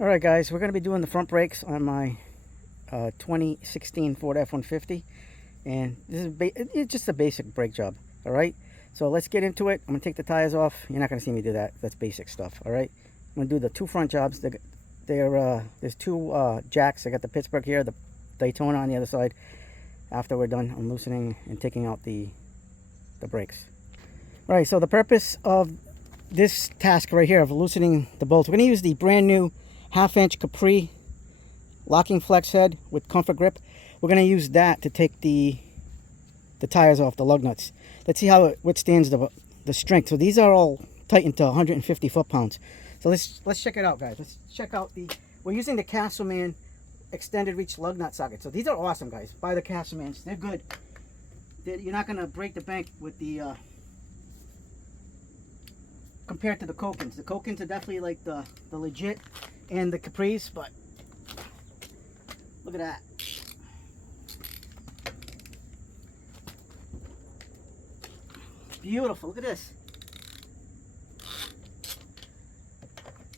Alright guys, we're going to be doing the front brakes on my 2016 Ford F-150, and this is it's just a basic brake job. Alright, so let's get into it. I'm going to take the tires off. You're not going to see me do that. That's basic stuff. Alright, I'm going to do the two front jobs. There's two jacks. I got the Pittsburgh here, the Daytona on the other side. After we're done, I'm loosening and taking out the brakes. Alright, so the purpose of this task right here of loosening the bolts, we're going to use the brand new 1/2-inch Capri locking flex head with comfort grip. We're going to use that to take the tires off, the lug nuts. Let's see how it withstands the strength. So these are all tightened to 150 foot-pounds. So let's check it out, guys. Let's check out we're using the Castleman extended reach lug nut socket. So these are awesome, guys. Buy the Castlemans. They're good. You're not going to break the bank with the compared to the Kokins. The Kokins are definitely like the legit and the Capris, but look at that. Beautiful. Look at this.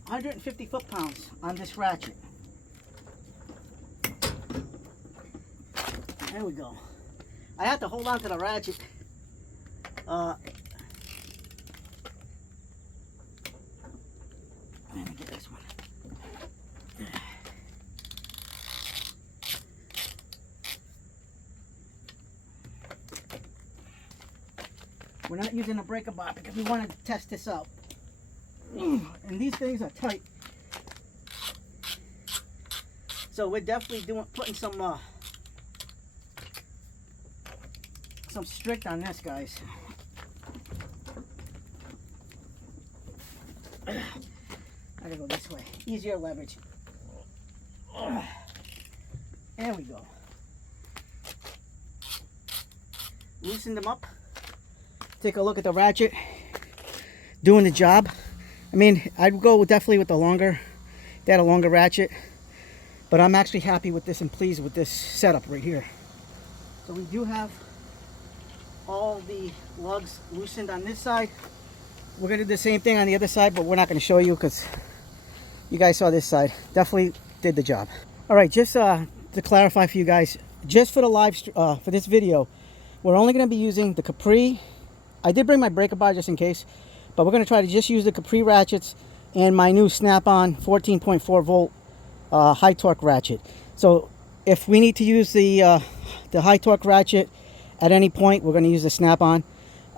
150 foot-pounds on this ratchet. There we go. I have to hold on to the ratchet. Let me get this one. We're not using a breaker bar because we want to test this out. And these things are tight. So we're definitely putting some strict on this, guys. I gotta go this way. Easier leverage. There we go. Loosen them up. Take a look at the ratchet. Doing the job. I mean, I'd go definitely with the longer. They had a longer ratchet. But I'm actually happy with this and pleased with this setup right here. So we do have all the lugs loosened on this side. We're going to do the same thing on the other side, but we're not going to show you because you guys saw this side. Definitely did the job. Alright, just to clarify for you guys, just for the for this video, we're only going to be using the Capri. I did bring my breaker bar just in case, but we're going to try to just use the Capri ratchets and my new snap-on 14.4 volt high torque ratchet. So if we need to use the high torque ratchet at any point, we're going to use the snap-on.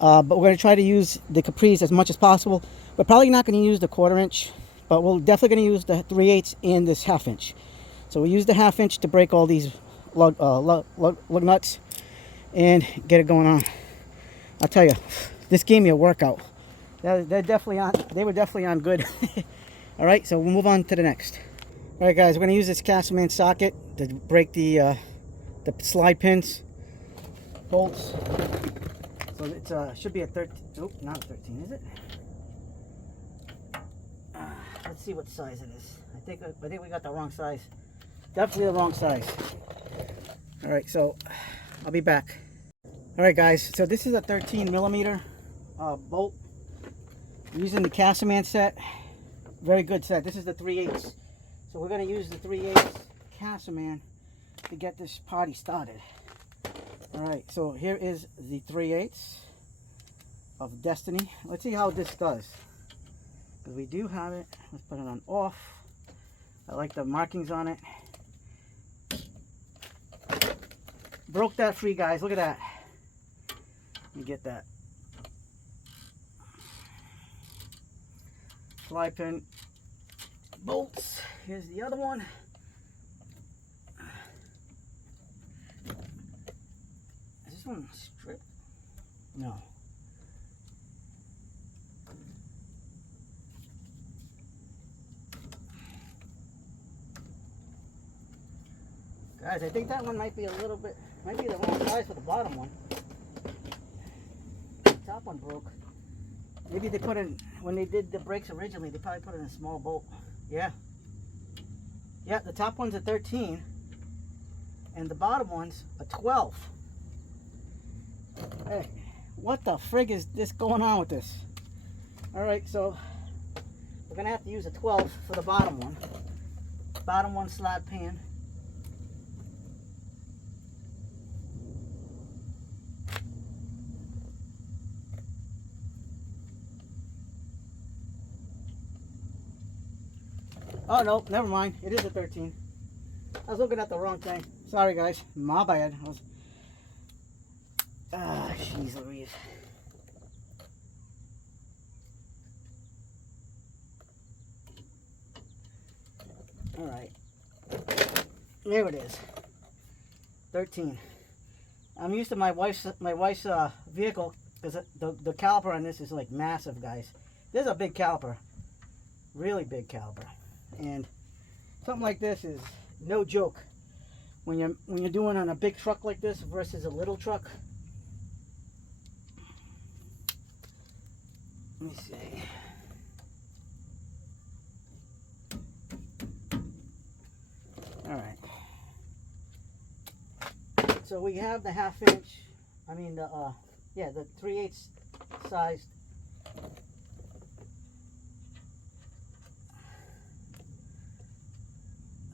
But we're going to try to use the Capris as much as possible. We're probably not going to use the 1/4 inch, but we're definitely going to use the 3/8 and this 1/2 inch. So we use the 1/2 inch to break all these lug nuts and get it going on. I'll tell you, this gave me a workout. They're definitely on. They were definitely on good. All right, so we'll move on to the next. All right, guys, we're going to use this Castleman socket to break the slide pins, bolts. So it should be a 13. Oh, not a 13, is it? Let's see what size it is. I think we got the wrong size. Definitely the wrong size. All right, so I'll be back. All right, guys. So this is a 13 millimeter bolt. I'm using the Castleman set. Very good set. This is the 3/8. So we're going to use the 3/8 Castleman to get this party started. Alright, so here is the 3/8 of Destiny. Let's see how this does. Because we do have it. Let's put it on off. I like the markings on it. Broke that free, guys. Look at that. Let me get that. Slide pin bolts. Here's the other one. Is this one stripped? No. Guys, I think that one might be a little bit, might be the wrong size for the bottom one. The top one broke. Maybe they put in, when they did the brakes originally, they probably put in a small bolt. Yeah. Yeah, the top one's a 13. And the bottom one's a 12. Hey, what the frig is this going on with this? Alright, so we're going to have to use a 12 for the bottom one. bottom one slot pan. Oh no, never mind. It is a 13. I was looking at the wrong thing. Sorry guys, my bad. Jeez Louise. All right, there it is. 13. I'm used to my wife's vehicle because the caliper on this is like massive, guys. This is a big caliper, really big caliper, and something like this is no joke when you're doing on a big truck like this versus a little truck. Let me see. All right. So we have the 1/2 inch. I mean the 3/8 sized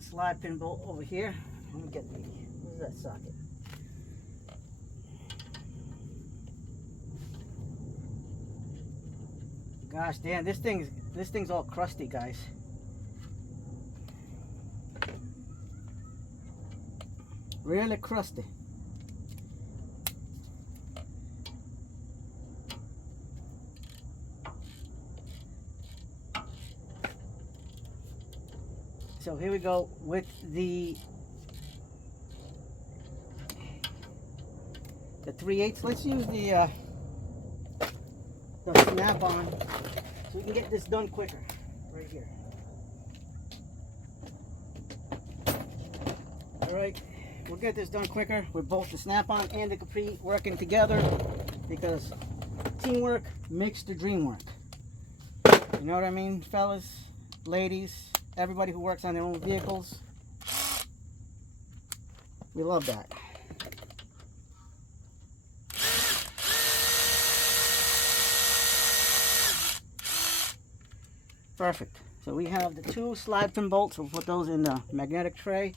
slide pin bolt over here. Let me get where's that socket? Gosh damn, this thing's all crusty, guys. Really crusty. So here we go with the 3/8. Let's use the snap-on so we can get this done quicker. Right here. All right, we'll get this done quicker with both the snap-on and the Capri working together, because teamwork makes the dream work. You know what I mean, fellas, ladies, everybody who works on their own vehicles. We love that. Perfect. So we have the 2 slide pin bolts. We'll put those in the magnetic tray.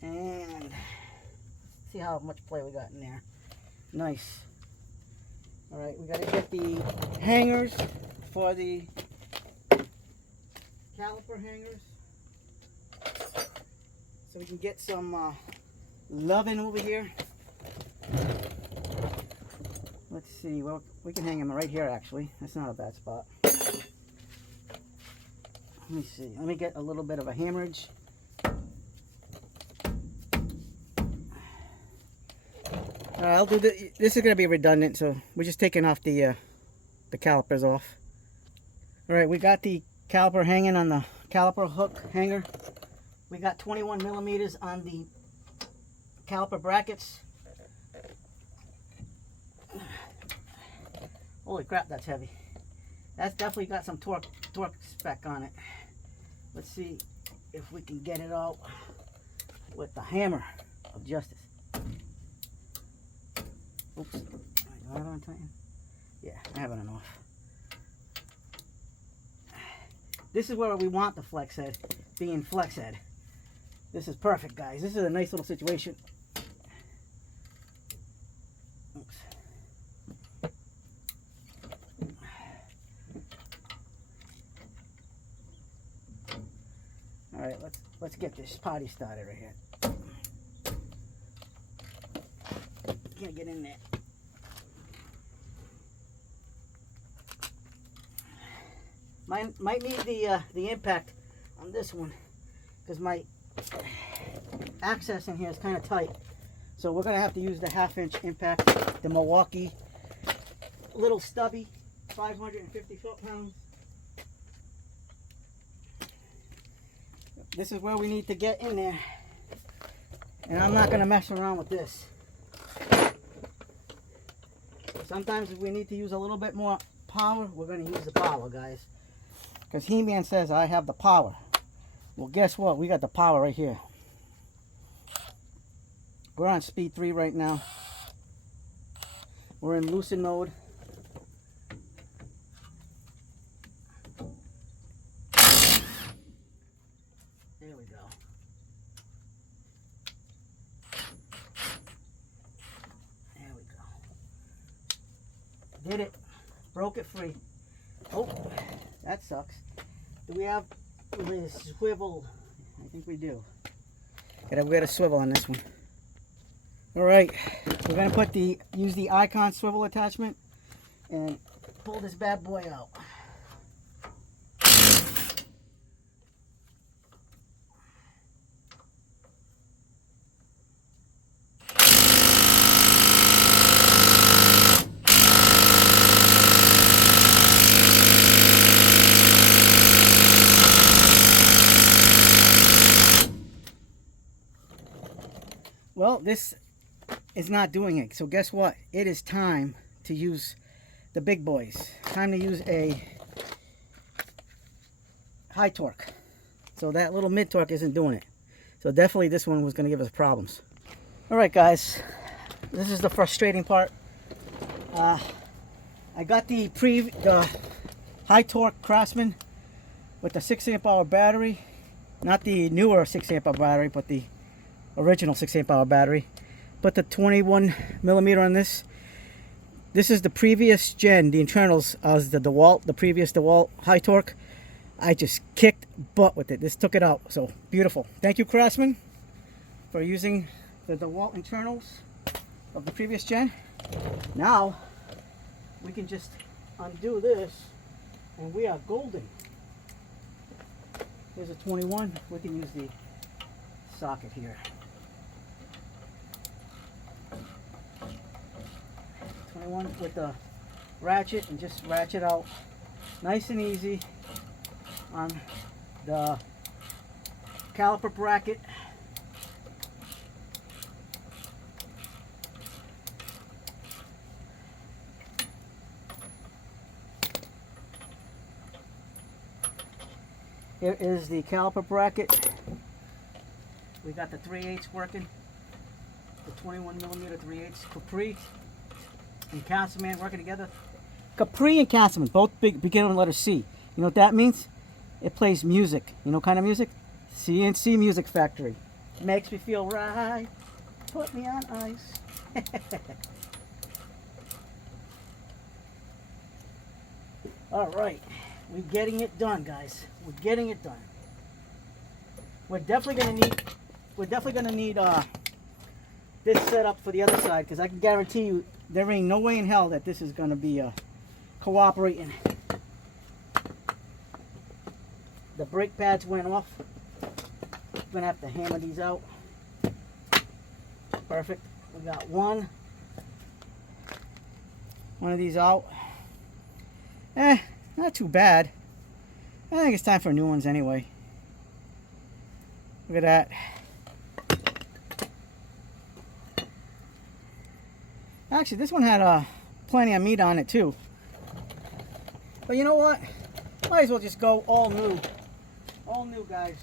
And see how much play we got in there. Nice. All right, we got to get the hangers for the caliper hangers, so we can get some loving over here. Let's see, well, we can hang them right here actually. That's not a bad spot. Let me see, let me get a little bit of a hammerage. I'll do this. This is going to be redundant, so we're just taking off the calipers off. All right, we got the caliper hanging on the caliper hook hanger. We got 21 millimeters on the caliper brackets. Holy crap, that's heavy. That's definitely got some torque spec on it. Let's see if we can get it out with the hammer of justice. Oops. Do I have it on tighten? Yeah, I have it on off. This is where we want the flex head being flex head. This is perfect, guys. This is a nice little situation. Oops. All right, let's get this party started right here. Can't get in there. Might need the impact on this one, because my access in here is kind of tight. So we're gonna have to use the 1/2 inch impact, the Milwaukee, little stubby, 550 foot-pounds. This is where we need to get in there, and I'm not gonna mess around with this. Sometimes if we need to use a little bit more power, we're going to use the power, guys. Because He-Man says, I have the power. Well, guess what? We got the power right here. We're on speed 3 right now. We're in lucid mode. There we go. There we go. Did it. Broke it free. Oh, that sucks. Do we have the swivel? I think we do. We got a swivel on this one. All right, we're gonna use the icon swivel attachment and pull this bad boy out. Well, this is not doing it. So guess what? It is time to use the big boys. Time to use a high torque. So that little mid torque isn't doing it. So definitely this one was going to give us problems. All right, guys. This is the frustrating part. I got the high torque Craftsman with the 6 amp hour battery. Not the newer 6 amp hour battery, but the original 6 amp hour battery. Put the 21 millimeter on this. This is the previous gen, the internals as the DeWalt, the previous DeWalt high torque. I just kicked butt with it. This took it out. So beautiful. Thank you, Craftsman, for using the DeWalt internals of the previous gen. Now we can just undo this and we are golden. Here's a 21. We can use the socket here. 21 with the ratchet, and just ratchet out nice and easy on the caliper bracket. Here is the caliper bracket. We got the 3/8 working, the 21 millimeter 3/8 Capri and Castleman working together. Capri and Castleman, both begin with letter C. You know what that means? It plays music. You know what kind of music? CNC Music Factory. Makes me feel right. Put me on ice. All right, we're getting it done, guys. We're getting it done. We're definitely gonna need this setup for the other side, because I can guarantee you there ain't no way in hell that this is gonna be cooperating. The brake pads went off. I'm gonna have to hammer these out. Perfect. We got one of these out. Not too bad. I think it's time for new ones anyway. Look at that. Actually, this one had plenty of meat on it too. But you know what? Might as well just go all new. All new, guys.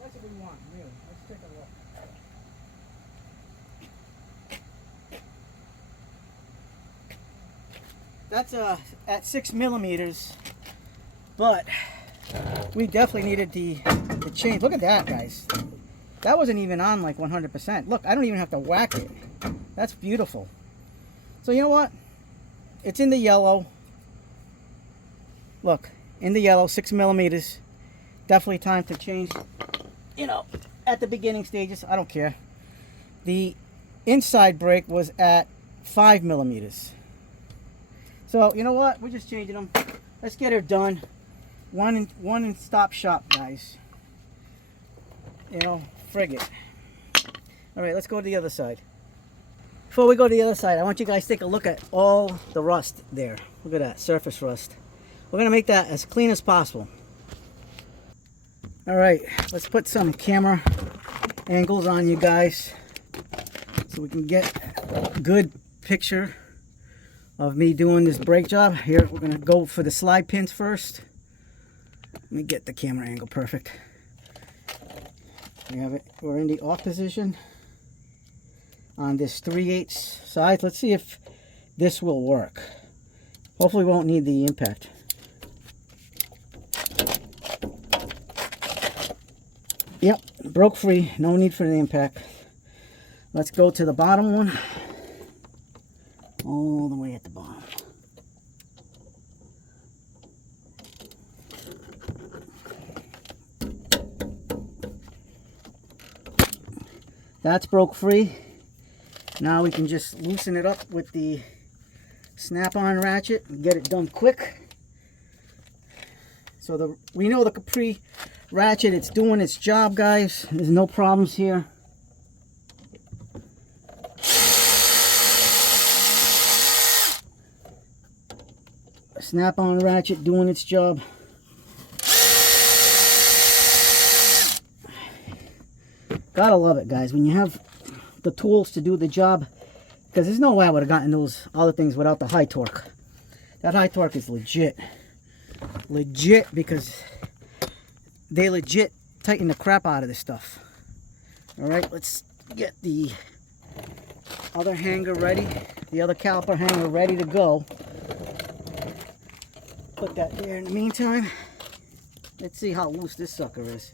That's what we want, really. Let's take a look. That's at 6 millimeters, but we definitely needed the change. Look at that, guys. That wasn't even on like 100%. Look, I don't even have to whack it. That's beautiful. So you know what? It's in the yellow. Look, in the yellow, 6 millimeters. Definitely time to change, you know, at the beginning stages. I don't care. The inside brake was at 5 millimeters. So you know what? We're just changing them. Let's get her done. One and stop shop, guys. You know, frig it. All right, let's go to the other side. Before we go to the other side, I want you guys to take a look at all the rust there. Look at that, surface rust. We're gonna make that as clean as possible. All right, let's put some camera angles on you guys so we can get a good picture of me doing this brake job. Here, we're gonna go for the slide pins first. Let me get the camera angle perfect. We have it. We're in the off position on this 3/8 side. Let's see if this will work. Hopefully we won't need the impact. Broke free, no need for the impact. Let's go to the bottom one. All the way at the bottom. That's broke free. Now we can just loosen it up with the snap-on ratchet and get it done quick. So we know the Capri ratchet, it's doing its job, guys. There's no problems here. Snap-on ratchet doing its job. Gotta love it, guys, when you have the tools to do the job, because there's no way I would have gotten those other things without the high torque. That high torque is legit. Legit, because they legit tighten the crap out of this stuff. Alright, let's get the other hanger ready. The other caliper hanger ready to go. Put that there in the meantime. Let's see how loose this sucker is.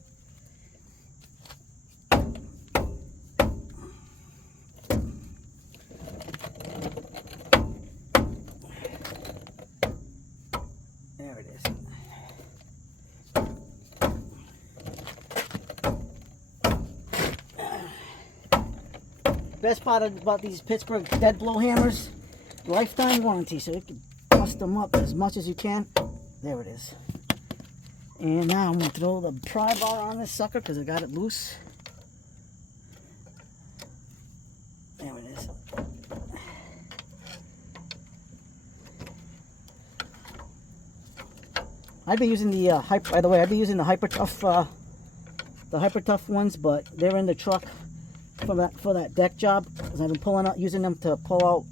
There it is. Best part about these Pittsburgh dead blow hammers, lifetime warranty, so you can bust them up as much as you can. There it is. And now I'm going to throw the pry bar on this sucker because I got it loose. There it is. I've been using the by the way, I've been using the Hyper Tough ones, but they're in the truck for that deck job, because I've been using them to pull out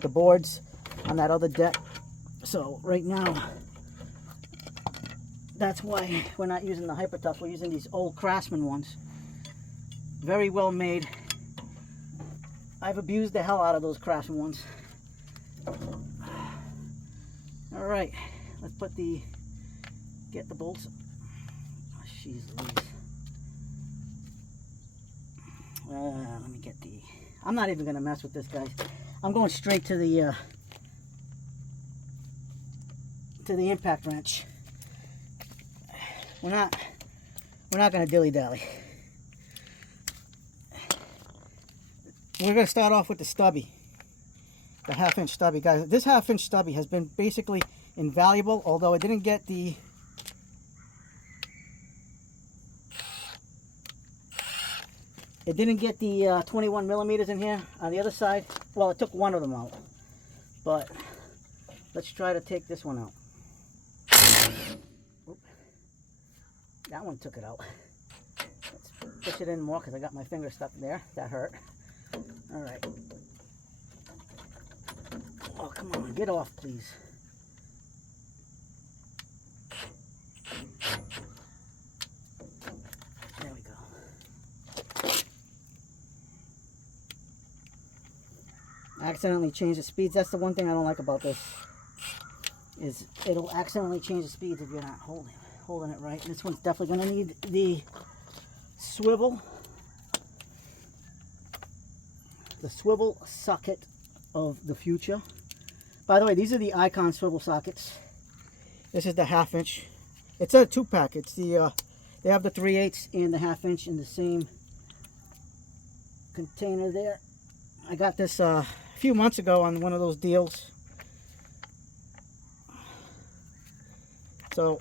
the boards on that other deck. So right now, that's why we're not using the Hyper Tough. We're using these old Craftsman ones. Very well made. I've abused the hell out of those Craftsman ones. All right, let's get the bolts. Oh, jeez Louise. Let me get I'm not even gonna mess with this, guys. I'm going straight to the impact wrench. We're not gonna dilly-dally. We're gonna start off with the stubby, the 1/2-inch stubby, guys. This 1/2-inch stubby has been basically invaluable, although I didn't get the 21 millimeters in here on the other side. Well, it took one of them out, but let's try to take this one out. Oop. That one took it out. Let's push it in more because I got my finger stuck there. That hurt. All right. Oh, come on, get off, please. There we go. Accidentally change the speeds. That's the one thing I don't like about this, is it'll accidentally change the speeds if you're not holding it right. This one's definitely going to need the swivel socket of the future. By the way, these are the Icon swivel sockets. This is the 1/2-inch. It's a 2-pack. It's the they have the 3/8 and the 1/2-inch in the same container there. I got this a few months ago on one of those deals. So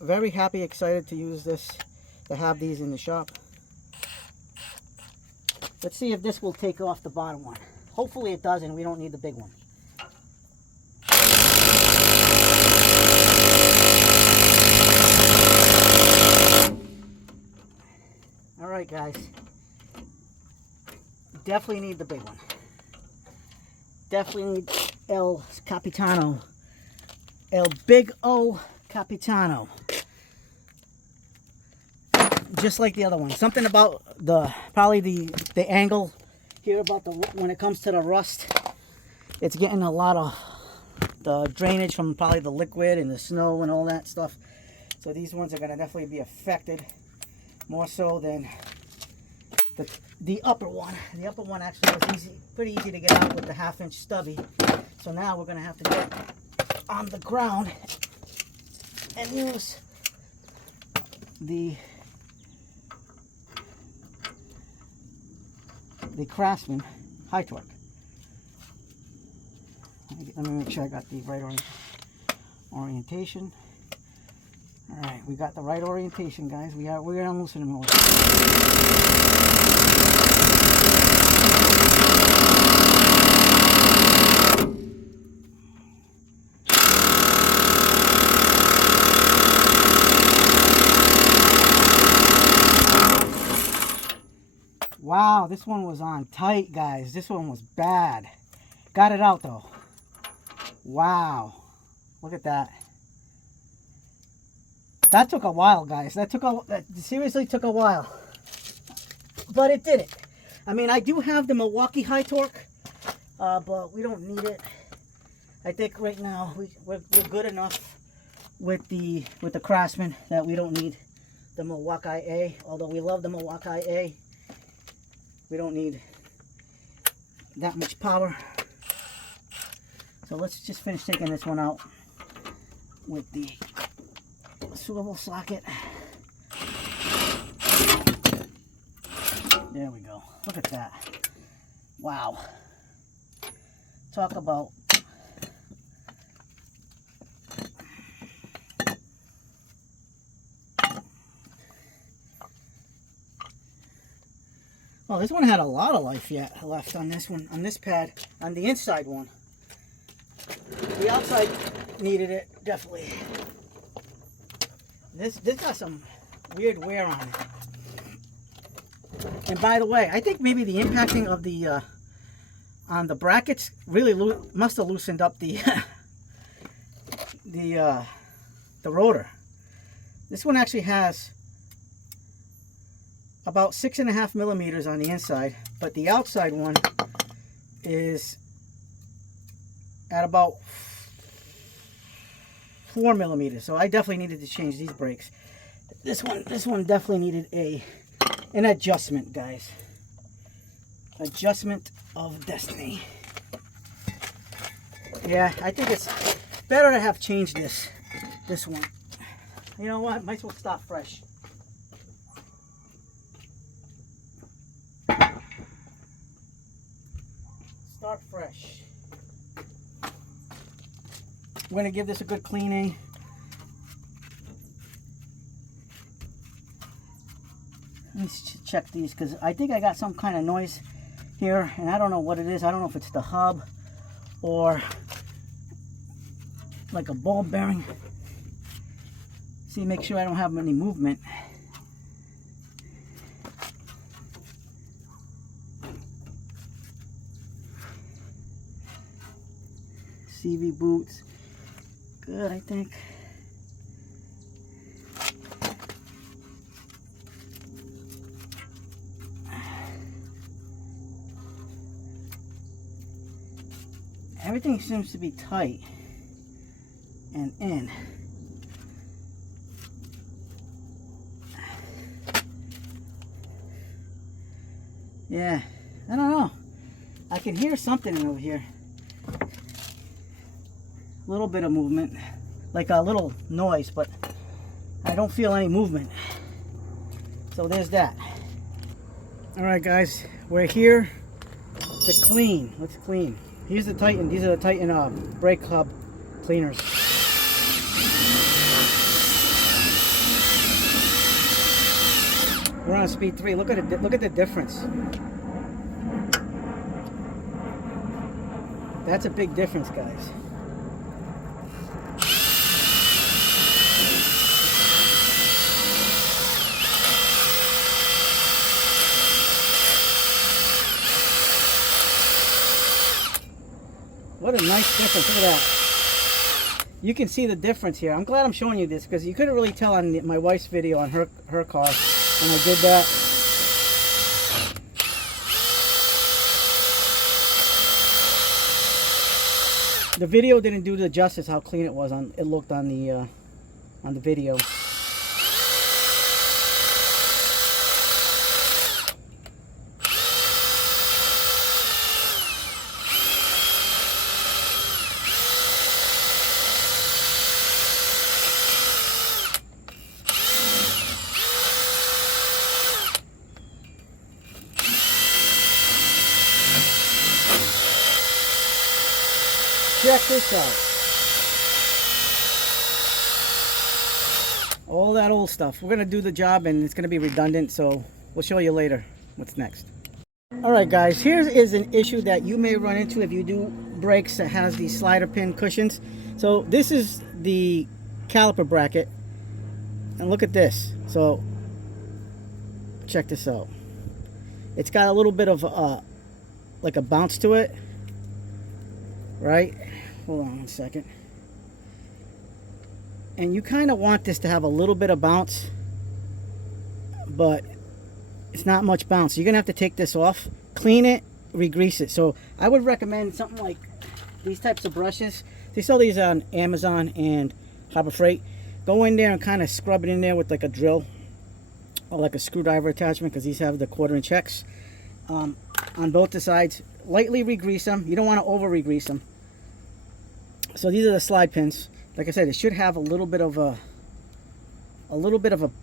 very happy, excited to use this, to have these in the shop. Let's see if this will take off the bottom one. Hopefully it does, and we don't need the big one. All right, guys. Definitely need the big one. Definitely need El Capitano. El Big O Capitano. Just like the other one. Something about probably the angle here about when it comes to the rust. It's getting a lot of the drainage from probably the liquid and the snow and all that stuff. So these ones are going to definitely be affected more so than the upper one. The upper one actually was pretty easy to get out with the 1/2-inch stubby. So now we're gonna have to get on the ground and use the Craftsman high torque. Let me make sure I got the right orientation. All right, we got the right orientation, guys. We're gonna loosen them a little. Wow, this one was on tight, guys. This one was bad. Got it out though. Wow, look at that. That took a while, guys. That seriously took a while, but it did it. I mean, I do have the Milwaukee high torque, but we don't need it. I think right now we're good enough with the Craftsman that we don't need the Milwaukee A. Although we love the Milwaukee A, we don't need that much power. So let's just finish taking this one out with the swivel socket. There we go. Look at that. Wow. Talk about oh, this one had a lot of life yet left on this one, on this pad, on the inside one. The outside needed it, definitely. This got some weird wear on it. And by the way, I think maybe the impacting of the on the brackets really must have loosened up the the rotor. This one actually has about 6.5 millimeters on the inside, but the outside one is at about 4 millimeters. So I definitely needed to change these brakes. This one definitely needed an adjustment, guys. Adjustment of destiny. Yeah, I think it's better to have changed this one. You know what? Might as well start fresh. Start fresh. We're going to give this a good cleaning. Let me check these because I think I got some kind of noise here and I don't know what it is. I don't know if it's the hub or like a ball bearing. See, make sure I don't have any movement. CV boots. Good, I think. Everything seems to be tight and in. Yeah, I don't know. I can hear something over here. A little bit of movement, like a little noise, but I don't feel any movement. So there's that. All right, guys, we're here to clean. Let's clean. Here's the Titan. These are the Titan brake hub cleaners. We're on speed 3. Look at it. Look at the difference. That's a big difference, guys. What a nice difference. Look at that. You can see the difference here. I'm glad I'm showing you this because you couldn't really tell on my wife's video on her car when I did that. The video didn't do the justice how clean it was it looked on the video. check this out. All that old stuff. We're going to do the job and it's going to be redundant, so we'll show you later what's next. Alright guys, here is an issue that you may run into if you do brakes that has these slider pin cushions. So this is the caliper bracket, and look at this. So check this out. It's got a little bit of like a bounce to it, right? Hold on one second. And you kind of want this to have a little bit of bounce, but it's not much bounce. You're gonna have to take this off, clean it, re-grease it. So I would recommend something like these types of brushes. They sell these on Amazon and Harbor Freight. Go in there and kind of scrub it in there with like a drill or like a screwdriver attachment, because these have the 1/4" hex on both the sides. Lightly re-grease them. You don't want to over re-grease them. So these are the slide pins. Like I said, it should have a little bit of a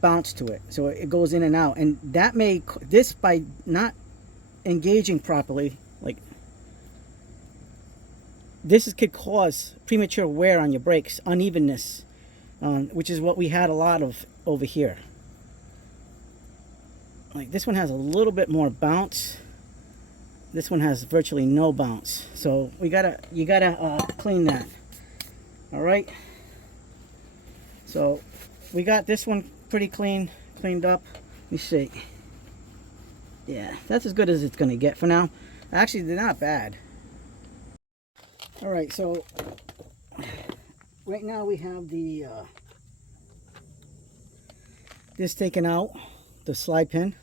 bounce to it, so it goes in and out. And that may, this, by not engaging properly, like this could cause premature wear on your brakes, unevenness, which is what we had a lot of over here. Like this one has a little bit more bounce. This one has virtually no bounce. So you gotta clean that. All right. So we got this one pretty cleaned up. Let me see. Yeah, that's as good as it's gonna get for now. Actually, they're not bad. All right, so right now we have the this taken out, the slide pin.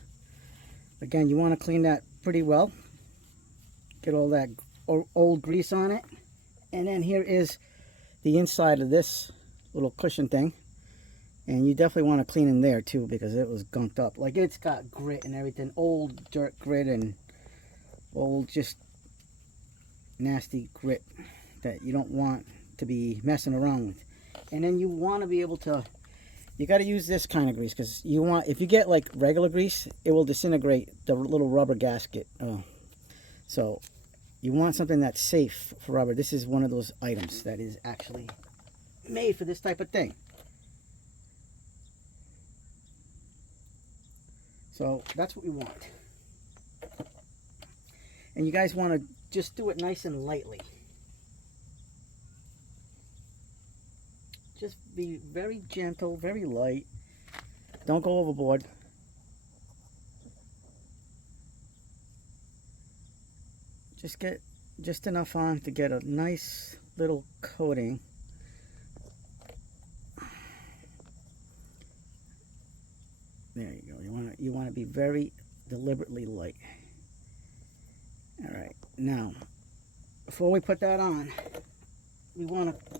Again, you want to clean that pretty well. Get all that old grease on it. And then here is the inside of this little cushion thing. And you definitely want to clean in there too, because it was gunked up. Like, it's got grit and everything. Old dirt grit and old just nasty grit that you don't want to be messing around with. And then you want to be able to, you got to use this kind of grease, because you want, if you get like regular grease, it will disintegrate the little rubber gasket. So you want something that's safe for rubber. This is one of those items that is actually made for this type of thing. So that's what we want. And you guys want to just do it nice and lightly. Just be very gentle, very light. Don't go overboard. Just get just enough on to get a nice little coating. There you go. You want to be very deliberately light. All right. Now, before we put that on, we want to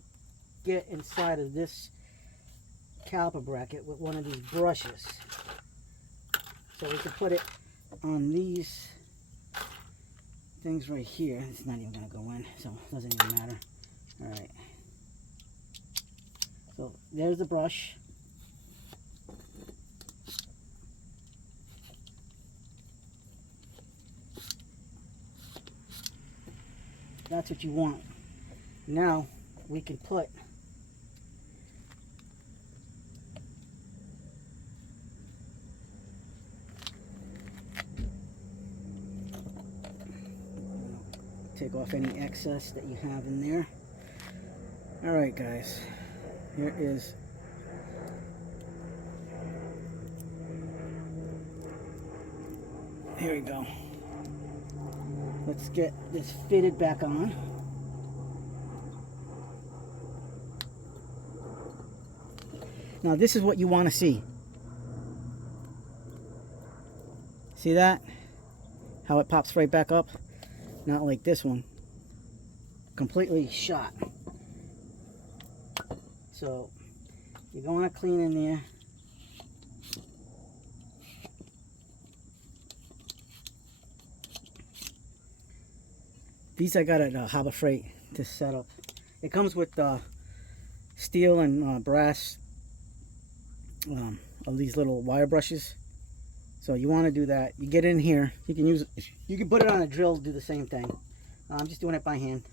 get inside of this caliper bracket with one of these brushes, so we can put it on these things right here. It's not even going to go in, so it doesn't even matter. All right. So there's the brush. That's what you want. Now we can put take off any excess that you have in there. All right, guys, here is here we go. Let's get this fitted back on. Now this is what you want to see. See that? How it pops right back up? Not like this one. Completely shot. So you're going to clean in there. These I got at Harbor Freight, this setup. It comes with steel and brass of these little wire brushes. So you want to do that. You get in here. You can put it on a drill to do the same thing. I'm just doing it by hand.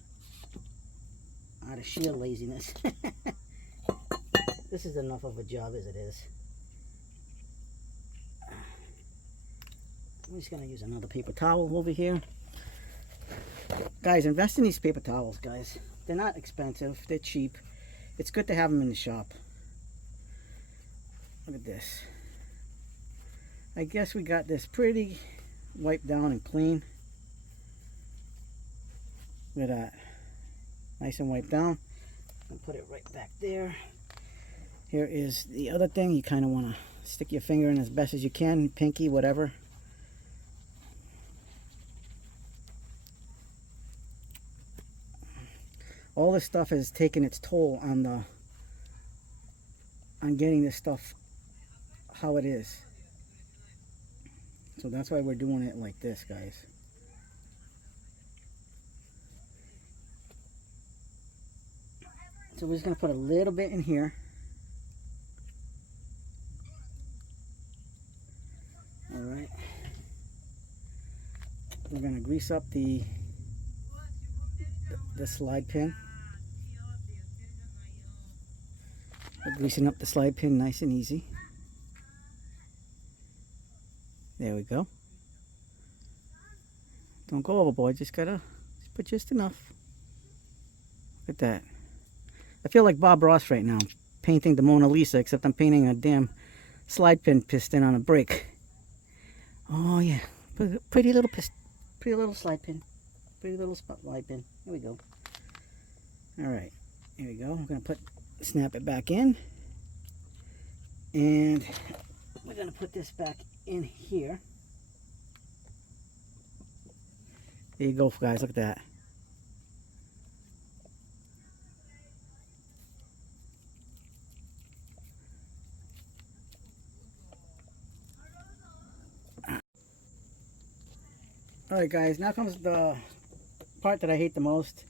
out of sheer laziness. This is enough of a job as it is. I'm just gonna use another paper towel over here. Guys, invest in these paper towels, guys. They're not expensive, they're cheap. It's good to have them in the shop. Look at this. I guess we got this pretty wiped down and clean. Look at that. Nice and wiped down. And put it right back there. Here is the other thing. You kind of want to stick your finger in as best as you can, pinky, whatever. All this stuff has taken its toll on getting this stuff how it is. So that's why we're doing it like this, guys. So we're just going to put a little bit in here. Alright. We're going to grease up the slide pin. We're greasing up the slide pin nice and easy. There we go. Don't go overboard, just put just enough. Look at that. I feel like Bob Ross right now, painting the Mona Lisa, except I'm painting a damn slide pin piston on a brake. Oh yeah, pretty little slide pin. Pretty little slide pin. Here we go. Alright, here we go. I'm going to snap it back in. And we're going to put this back in here. There you go, guys. Look at that. Alright guys, now comes the part that I hate the most.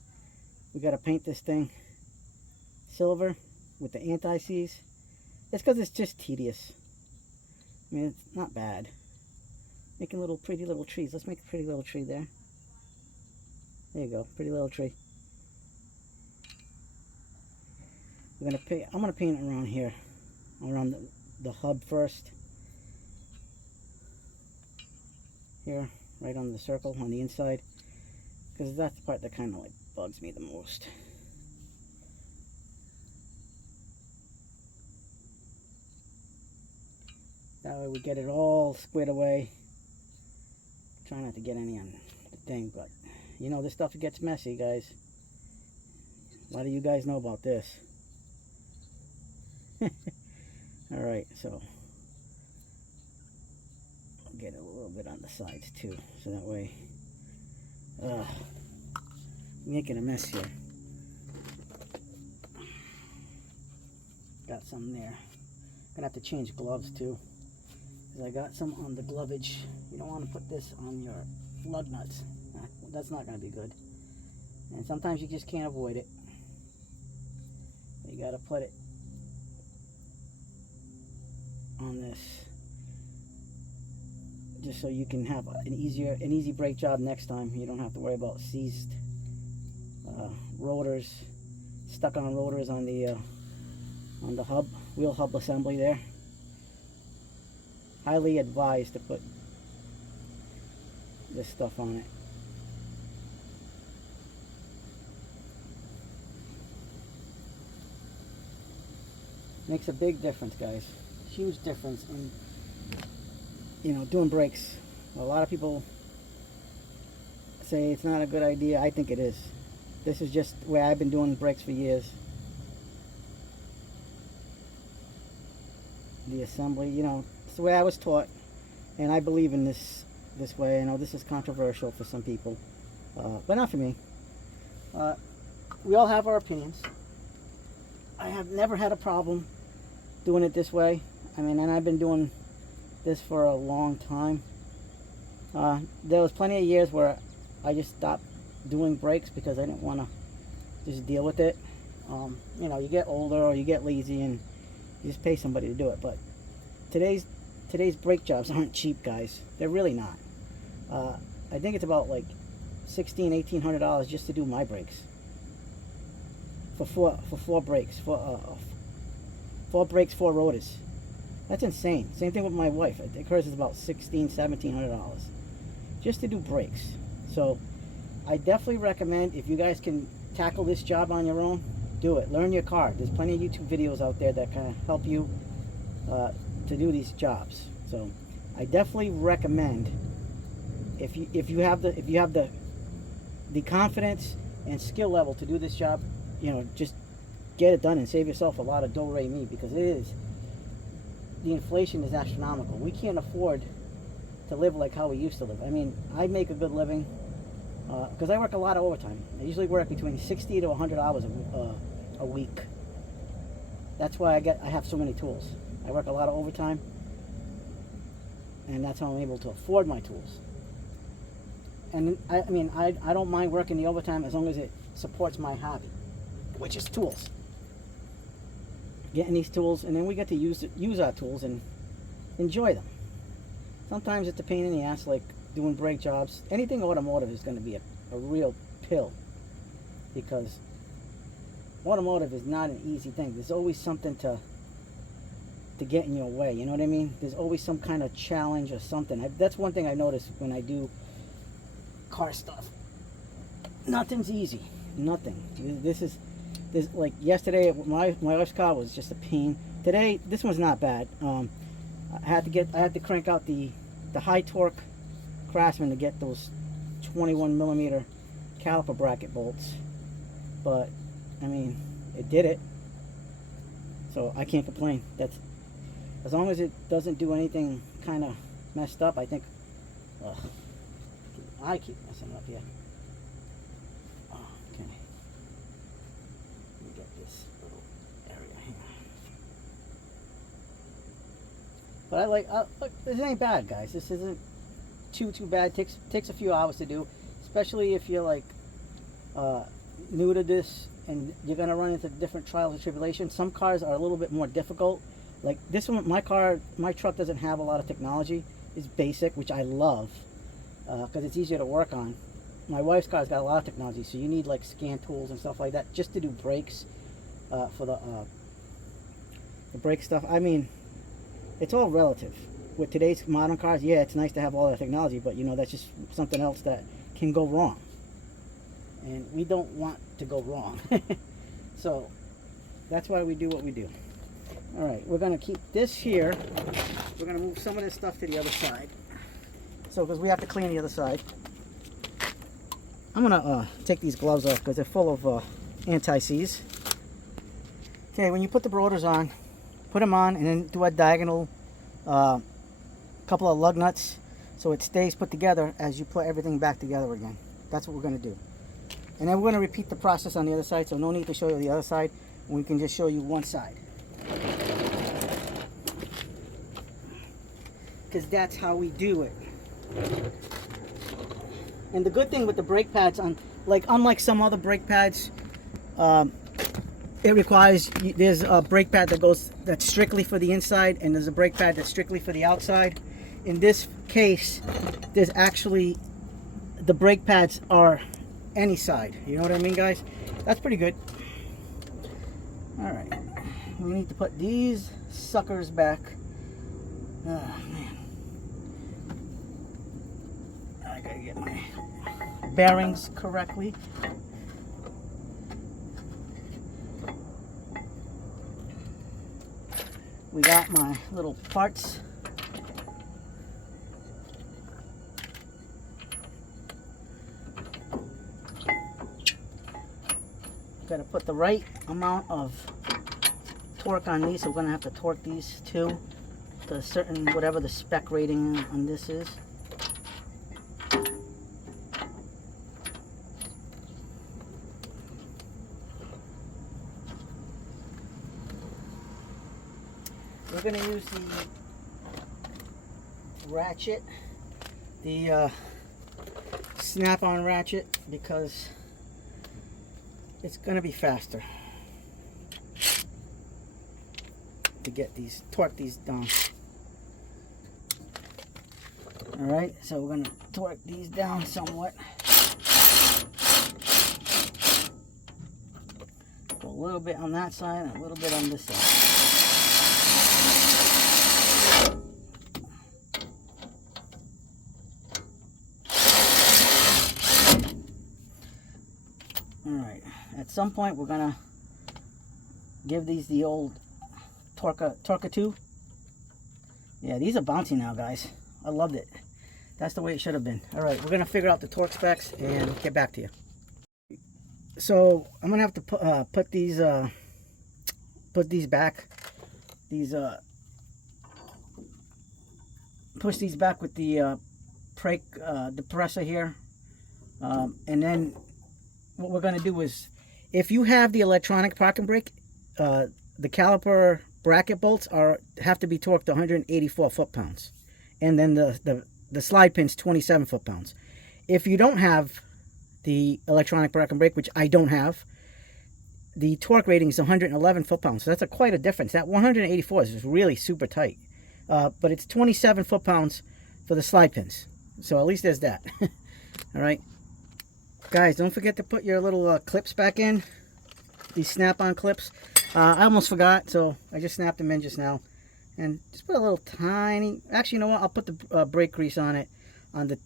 We got to paint this thing silver with the anti-seize. It's because it's just tedious. I mean, it's not bad. Making pretty little trees. Let's make a pretty little tree there. There you go, pretty little tree. I'm gonna paint it around here, around the hub first. Here, right on the circle on the inside, because that's the part that kind of like bugs me the most. That way we get it all squared away. Try not to get any on the thing, but you know, this stuff gets messy, guys. A lot of you guys know about this. Alright, so I'll get it a little bit on the sides too, so that way making a mess here. Got some there. Gonna have to change gloves too, because I got some on the glovage. You don't want to put this on your lug nuts. That's not going to be good. And sometimes you just can't avoid it. You got to put it on this, just so you can have an easy brake job next time. You don't have to worry about seized rotors, stuck on rotors on the hub, wheel hub assembly there. Highly advised to put this stuff on it. Makes a big difference, guys. Huge difference in, you know, doing brakes. A lot of people say it's not a good idea. I think it is. This is just the way I've been doing brakes for years. The assembly, you know, it's the way I was taught, and I believe in this way. I know this is controversial for some people, but not for me. We all have our opinions. I have never had a problem doing it this way. I mean, and I've been doing this for a long time. There was plenty of years where I just stopped doing brakes because I didn't want to just deal with it. You know, you get older or you get lazy and you just pay somebody to do it. But today's brake jobs aren't cheap, guys. They're really not. I think it's about like $1,600, $1,800 just to do my brakes. for four brakes, four brakes, four rotors. That's insane. Same thing with my wife. I think hers is about $1,700 just to do brakes. So I definitely recommend, if you guys can tackle this job on your own, do it. Learn your car. There's plenty of YouTube videos out there that kind of help you to do these jobs. So I definitely recommend, if you have the confidence and skill level to do this job, you know, just get it done and save yourself a lot of do-re-mi, because the inflation is astronomical. We can't afford to live like how we used to live. I mean, I make a good living because I work a lot of overtime. I usually work between 60 to 100 hours a week. That's why I have so many tools. I work a lot of overtime, and that's how I'm able to afford my tools. And I mean, I don't mind working the overtime as long as it supports my hobby, which is tools. Getting these tools, and then we get to use our tools and enjoy them. Sometimes it's a pain in the ass, like doing brake jobs. Anything automotive is going to be a real pill, because automotive is not an easy thing. There's always something to get in your way, you know what I mean? There's always some kind of challenge or something. That's one thing I notice when I do car stuff. Nothing's easy. Nothing. This like yesterday, my wife's car was just a pain. Today, this one's not bad. I had to crank out the high torque Craftsman to get those 21 millimeter caliper bracket bolts, but I mean, it did it, so I can't complain. That's, as long as it doesn't do anything kind of messed up. I think I keep messing up here. Okay, let me get this little area here. But I like, look, this ain't bad, guys. This isn't too bad. Takes a few hours to do, especially if you're like new to this and you're gonna run into different trials and tribulations. Some cars are a little bit more difficult. Like this one, my truck doesn't have a lot of technology. It's basic, which I love, because it's easier to work on. My wife's car's got a lot of technology, so you need like scan tools and stuff like that just to do brakes, for the brake stuff. I mean, it's all relative. With today's modern cars, yeah, it's nice to have all that technology, but you know, that's just something else that can go wrong, and we don't want to go wrong. So that's why we do what we do. All right, we're gonna keep this here. We're gonna move some of this stuff to the other side, so because we have to clean the other side. I'm gonna take these gloves off because they're full of anti-seize. Okay, when you put the rotors on, put them on and then do a diagonal couple of lug nuts so it stays put together as you put everything back together again. That's what we're going to do. And then we're going to repeat the process on the other side, so no need to show you the other side. We can just show you one side, because that's how we do it. And the good thing with the brake pads, unlike some other brake pads, it requires, there's a brake pad that's strictly for the inside, and there's a brake pad that's strictly for the outside. In this case, there's actually, the brake pads are any side. You know what I mean, guys? That's pretty good. All right, we need to put these suckers back. Oh man, I gotta get my bearings correctly. We got my little parts. Got to put the right amount of torque on these, so we're going to have to torque these too to a certain, whatever the spec rating on this is. We're going to use the ratchet, the snap-on ratchet, because it's going to be faster to get these, torque these down. Alright, so we're going to torque these down somewhat. Pull little bit on that side and a little bit on this side. Alright, at some point we're gonna give these the old Torque 2. Yeah, these are bouncy now, guys. I loved it. That's the way it should have been. Alright, we're gonna figure out the torque specs and get back to you. So I'm gonna have to put these back. Push these back with the brake depressor here, and then what we're gonna do is, if you have the electronic parking brake, the caliper bracket bolts have to be torqued to 184 foot-pounds, and then the slide pin's 27 foot-pounds. If you don't have the electronic parking brake, which I don't have, the torque rating is 111 foot-pounds. So that's quite a difference. That 184 is really super tight. But it's 27 foot-pounds for the slide pins. So at least there's that. Alright. Guys, don't forget to put your little clips back in. These snap-on clips. I almost forgot, so I just snapped them in just now. And just put a little tiny... Actually, you know what? I'll put the brake grease on it, on the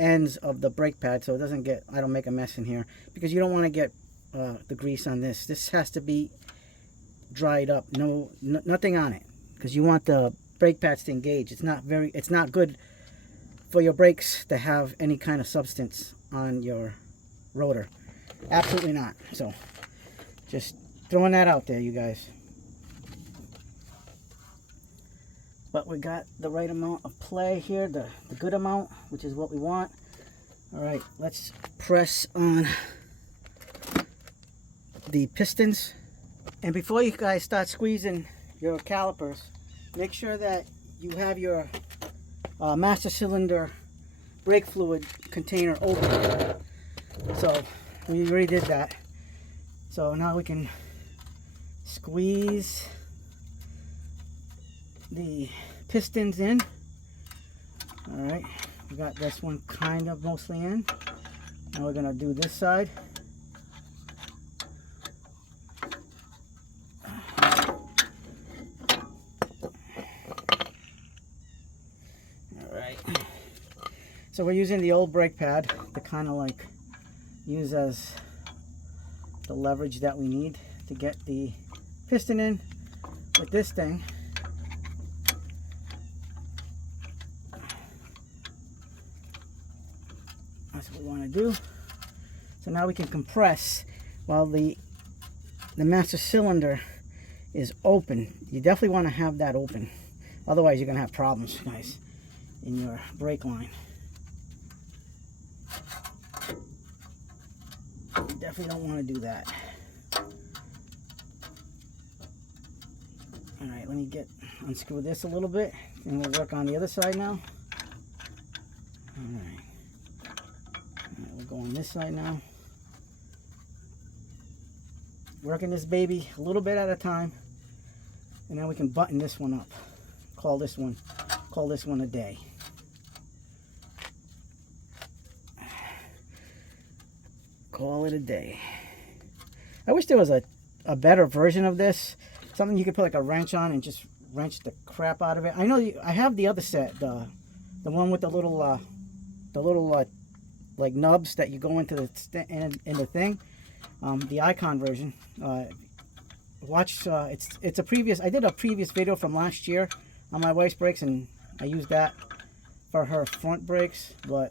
ends of the brake pad, so it doesn't get... I don't make a mess in here. Because you don't want to get the grease on this. This has to be dried up. Nothing on it. Because you want the brake pads to engage. It's not good for your brakes to have any kind of substance on your rotor. Absolutely not. So just throwing that out there, you guys. But we got the right amount of play here, the good amount, which is what we want. All right, let's press on the pistons. And before you guys start squeezing your calipers, make sure that you have your master cylinder brake fluid container open. So we already did that. So now we can squeeze the pistons in. All right, we got this one kind of mostly in. Now we're gonna do this side. So we're using the old brake pad to kind of like use as the leverage that we need to get the piston in with this thing. That's what we want to do. So now we can compress while the master cylinder is open. You definitely want to have that open. Otherwise you're going to have problems, guys, in your brake line. Definitely don't want to do that. Alright, let me unscrew this a little bit, and we'll work on the other side now. Alright, we'll go on this side now. Working this baby a little bit at a time, and then we can button this one up. Call this one a day. Call it a day. I wish there was a better version of this. Something you could put like a wrench on and just wrench the crap out of it. I know I have the other set, the one with the little like nubs that you go into the thing. The Icon version. Watch. It's a previous. I did a previous video from last year on my wife's brakes, and I used that for her front brakes, but.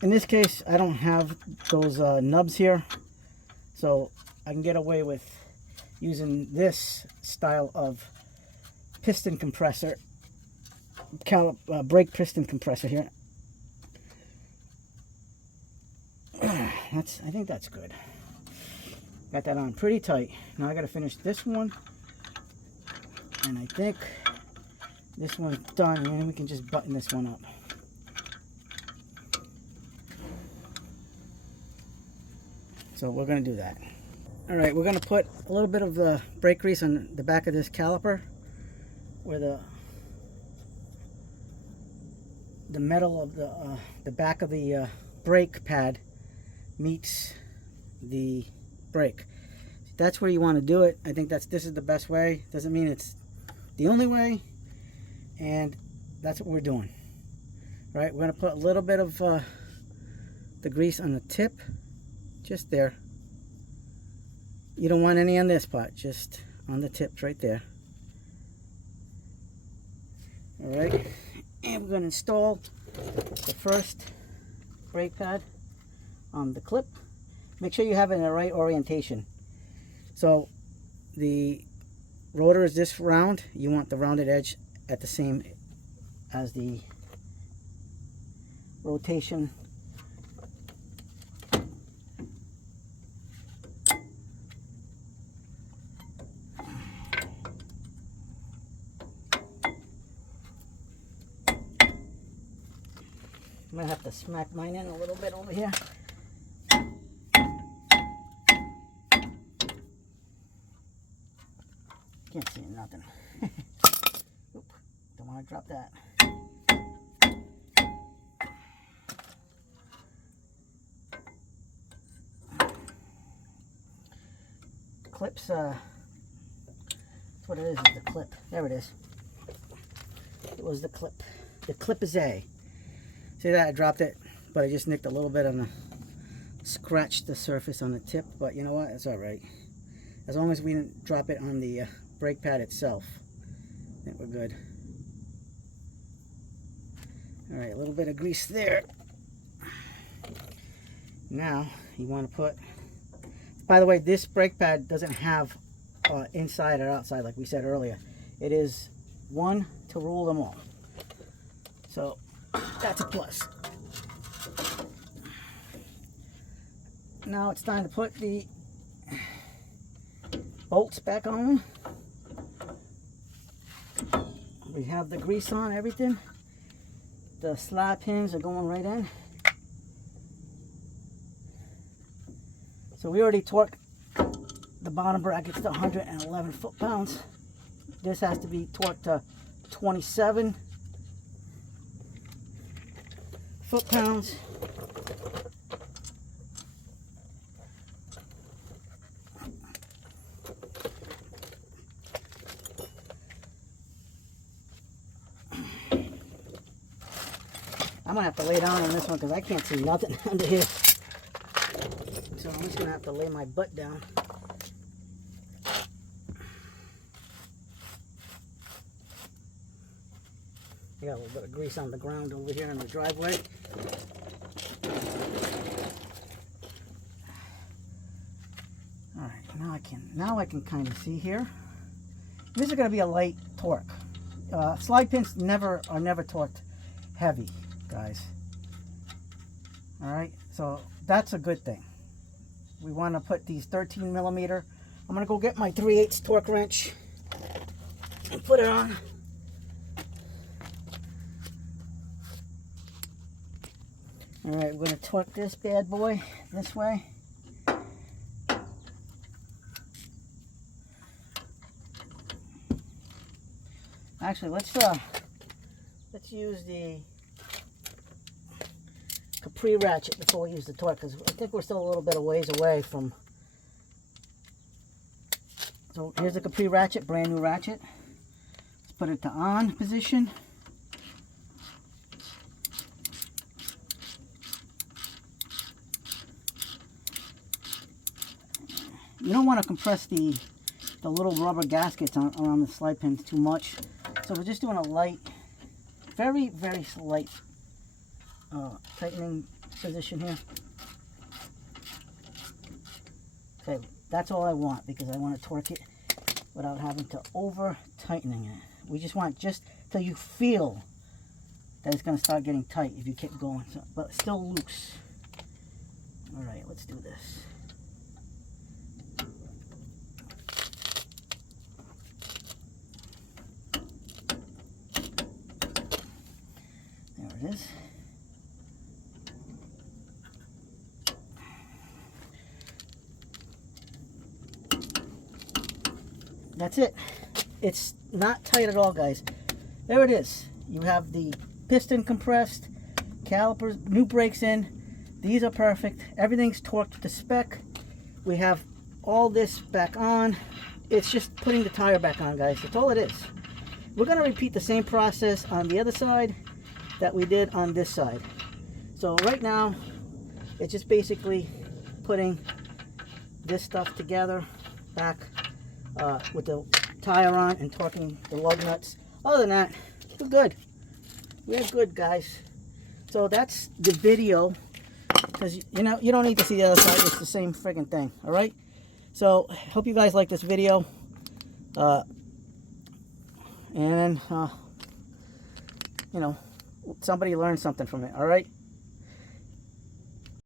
In this case, I don't have those nubs here, so I can get away with using this style of piston compressor, brake piston compressor here. I think that's good. Got that on pretty tight. Now I got to finish this one, and I think this one's done, and then we can just button this one up. So we're going to do that. Alright, we're going to put a little bit of the brake grease on the back of this caliper, where the metal of the back of the brake pad meets the brake. That's where you want to do it. I think this is the best way. Doesn't mean it's the only way, and that's what we're doing. All right, we're going to put a little bit of the grease on the tip, just there. You don't want any on this part, just on the tips right there. All right, and we're going to install the first brake pad on the clip. Make sure you have it in the right orientation. So the rotor is this round. You want the rounded edge at the same as the rotation. I'm gonna have to smack mine in a little bit over here. Can't see nothing. Oop, don't want to drop that. Clips, that's what it is the clip. There it is. It was the clip. The clip is A. See that? I dropped it, but I just nicked a little bit on the, scratched the surface on the tip, but you know what? It's alright. As long as we didn't drop it on the brake pad itself, I think we're good. Alright, a little bit of grease there. Now, you want to put, by the way, this brake pad doesn't have inside or outside like we said earlier. It is one to rule them all. So, that's a plus. Now it's time to put the bolts back on. We have the grease on everything. The slide pins are going right in. So we already torqued the bottom brackets to 111 foot-pounds. This has to be torqued to 27 foot-pounds. I'm gonna have to lay down on this one because I can't see nothing under here. So I'm just gonna have to lay my butt down. I got a little bit of grease on the ground over here in the driveway. Alright, now I can kind of see here. This is gonna be a light torque. Slide pins are never torqued heavy, guys. Alright, so that's a good thing. We want to put these 13 millimeter. I'm going to go get my 3/8 torque wrench and put it on. Alright, we're going to torque this bad boy this way. Actually, let's use the Capri ratchet before we use the torque, because I think we're still a little bit of ways away from. So here's the Capri ratchet, brand new ratchet. Let's put it to on position. You don't want to compress the little rubber gaskets around the slide pins too much. So we're just doing a light, very, very slight tightening position here. Okay, that's all I want because I want to torque it without having to over tightening it. We just want just till you feel that it's going to start getting tight if you keep going, so, but still loose. All right, let's do this. There it is. That's it. It's not tight at all, guys. There it is. You have the piston compressed, calipers, new brakes in. These are perfect. Everything's torqued to spec. We have all this back on. It's just putting the tire back on, guys. That's all it is. We're going to repeat the same process on the other side that we did on this side. So right now, it's just basically putting this stuff together back with the tire on and torquing the lug nuts. Other than that, we're good. We're good, guys. So that's the video, because you know, you don't need to see the other side. It's the same friggin' thing. All right. So hope you guys like this video, and you know, somebody learned something from it. All right.